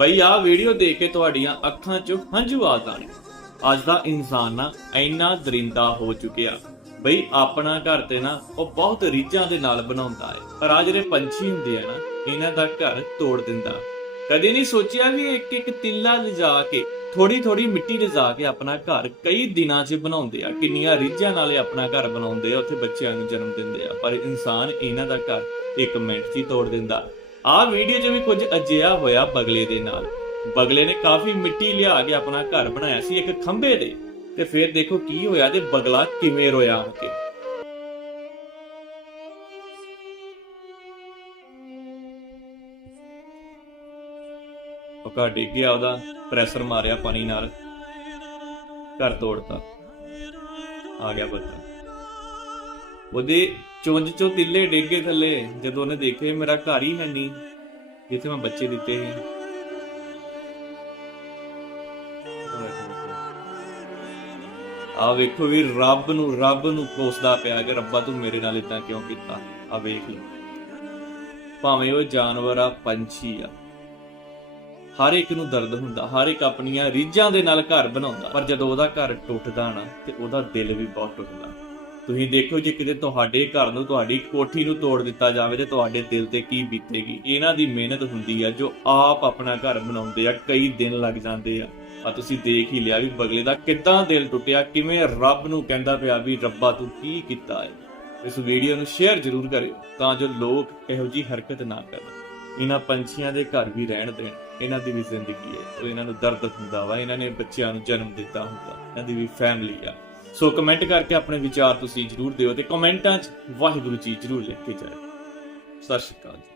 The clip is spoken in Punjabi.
ਬਈ ਆਹ ਵੀਡੀਓ ਦੇਖ ਕੇ ਤੁਹਾਡੀਆਂ ਅੱਖਾਂ 'ਚ ਹੰਝੂ ਆ ਜਾਣੇ। ਅੱਜ ਦਾ ਇਨਸਾਨ ਨਾ ਇੰਨਾ ਦਰਿੰਦਾ ਹੋ ਚੁੱਕਿਆ। ਬਈ ਆਪਣਾ ਘਰ ਤੇ ਨਾ ਉਹ ਬਹੁਤ ਰੀਝਾਂ ਦੇ ਨਾਲ ਬਣਾਉਂਦਾ ਹੈ। ਪਰ ਆ ਜਿਹੜੇ ਪੰਛੀ ਹੁੰਦੇ ਆ ਨਾ, ਇਹਨਾਂ ਦਾ ਘਰ ਤੋੜ ਦਿੰਦਾ। ਕਦੇ ਨਹੀਂ ਸੋਚਿਆ ਵੀ ਇੱਕ ਇੱਕ ਤਿੱਲਾ ਲਿਜਾ ਕੇ ਥੋੜੀ ਥੋੜੀ ਮਿੱਟੀ ਲਿਜਾ ਕੇ ਆਪਣਾ ਘਰ ਕਈ ਦਿਨਾਂ 'ਚ ਬਣਾਉਂਦੇ ਆ, ਕਿੰਨੀਆਂ ਰੀਝਾਂ ਨਾਲ ਆਪਣਾ ਘਰ ਬਣਾਉਂਦੇ ਆ, ਉੱਥੇ ਬੱਚਿਆਂ ਨੂੰ ਜਨਮ ਦਿੰਦੇ ਆ, ਪਰ ਇਨਸਾਨ ਇਹਨਾਂ ਦਾ ਘਰ ਇੱਕ ਮਿੰਟ 'ਚ ਹੀ ਤੋੜ ਦਿੰਦਾ। ਆਹ ਵੀਡੀਓ 'ਚ ਵੀ ਕੁਝ ਅਜਿਹਾ ਹੋਇਆ ਬਗਲੇ ਦੇ ਨਾਲ। ਬਗਲੇ ਨੇ ਕਾਫੀ ਮਿੱਟੀ ਲਿਆ ਕੇ ਆਪਣਾ ਘਰ ਬਣਾਇਆ ਸੀ ਇੱਕ ਖੰਭੇ ਦੇ ਤੇ ਫਿਰ ਦੇਖੋ ਕੀ ਹੋਇਆ ਤੇ ਬਗਲਾ ਕਿਵੇਂ ਰੋਇਆ ਹੋ ਕੇ। ਉਹ ਘਰ ਡਿੱਗ ਗਿਆ ਉਹਦਾ, ਪ੍ਰੈਸ਼ਰ ਮਾਰਿਆ ਪਾਣੀ ਨਾਲ। ਘਰ ਤੋੜਤਾ। ਆ ਗਿਆ ਬੱਚਾ। ਉਹਦੇ ਚੁੰਝ ਚੋਂ ਤਿੱਲੇ ਡਿੱਗੇ ਥੱਲੇ। ਜਦੋਂ ਉਹਨੇ ਦੇਖੇ ਮੇਰਾ ਘਰ ਹੀ ਹੈ ਨਹੀਂ, ਜਿੱਥੇ ਮੈਂ ਬੱਚੇ ਦਿੱਤੇ ਸੀ। ਆ ਵੇਖੋ ਵੀ ਰੱਬ ਨੂੰ ਰੱਬ ਨੂੰ ਕੋਸਦਾ ਪਿਆ ਕਿ ਰੱਬਾ ਤੂੰ ਮੇਰੇ ਨਾਲ ਇਦਾਂ ਕਿਉਂ ਕੀਤਾ? ਆ ਵੇਖ ਲਓ। ਭਾਵੇਂ ਉਹ ਜਾਨਵਰ ਆ, ਪੰਛੀ ਆ। ਹਰ ਇੱਕ ਨੂੰ ਦਰਦ ਹੁੰਦਾ, ਹਰ ਇੱਕ ਆਪਣੀਆਂ ਰੀਝਾਂ ਦੇ ਨਾਲ ਘਰ ਬਣਾਉਂਦਾ। ਪਰ ਜਦੋਂ ਉਹਦਾ ਘਰ ਟੁੱਟਦਾ ਨਾ, ਤੇ ਉਹਦਾ ਦਿਲ ਵੀ ਬਹੁਤ ਟੁੱਟਦਾ। ਤੁਸੀਂ ਦੇਖੋ ਜੇ ਕਿਤੇ ਤੁਹਾਡੇ ਘਰ ਨੂੰ, ਤੁਹਾਡੀ ਕੋਠੀ ਨੂੰ ਤੋੜ ਦਿੱਤਾ ਜਾਵੇ, ਤੇ ਤੁਹਾਡੇ ਦਿਲ ਤੇ ਕੀ ਬੀਤੇਗੀ? ਇਹਨਾਂ ਦੀ ਮਿਹਨਤ ਹੁੰਦੀ ਆ, ਜੋ ਆਪ ਆਪਣਾ ਘਰ ਬਣਾਉਂਦੇ ਆ, ਕਈ ਦਿਨ ਲੱਗ ਜਾਂਦੇ ਆ। ਆ ਤੁਸੀਂ ਦੇਖ ਹੀ ਲਿਆ ਵੀ ਬਗਲੇ ਦਾ ਕਿੱਦਾਂ ਦਿਲ ਟੁੱਟਿਆ, ਕਿਵੇਂ ਰੱਬ ਨੂੰ ਕਹਿੰਦਾ ਪਿਆ ਵੀ ਰੱਬਾ ਤੂੰ ਕੀ ਕੀਤਾ ਹੈ। ਇਸ ਵੀਡੀਓ ਨੂੰ ਸ਼ੇਅਰ ਜ਼ਰੂਰ ਕਰਿਓ, ਤਾਂ ਜੋ ਲੋਕ ਇਹੋ ਜੀ ਹਰਕਤ ਨਾ ਕਰਨ। ਇਹਨਾਂ ਪੰਛੀਆਂ ਦੇ ਘਰ ਵੀ ਰਹਿਣ ਦੇਣ, ਇਹਨਾਂ ਦੀ ਵੀ ਜ਼ਿੰਦਗੀ ਹੈ। ਉਹ ਇਹਨਾਂ ਨੂੰ ਦਰਦ ਹੁੰਦਾ ਵਾ, ਇਹਨਾਂ ਨੇ ਬੱਚਿਆਂ ਨੂੰ ਜਨਮ ਦਿੱਤਾ ਹੁੰਦਾ, ਇਹਨਾਂ ਦੀ ਵੀ ਫੈਮਿਲੀ ਆ। ਸੋ ਕਮੈਂਟ ਕਰਕੇ ਆਪਣੇ ਵਿਚਾਰ ਤੁਸੀਂ ਜ਼ਰੂਰ ਦਿਓ ਤੇ ਕਮੈਂਟਾਂ 'ਚ ਵਾਹਿਗੁਰੂ ਜੀ ਜ਼ਰੂਰ ਲਿਖ ਕੇ ਜਾਇਓ। ਸਤਿ ਸ਼੍ਰੀ ਅਕਾਲ ਜੀ।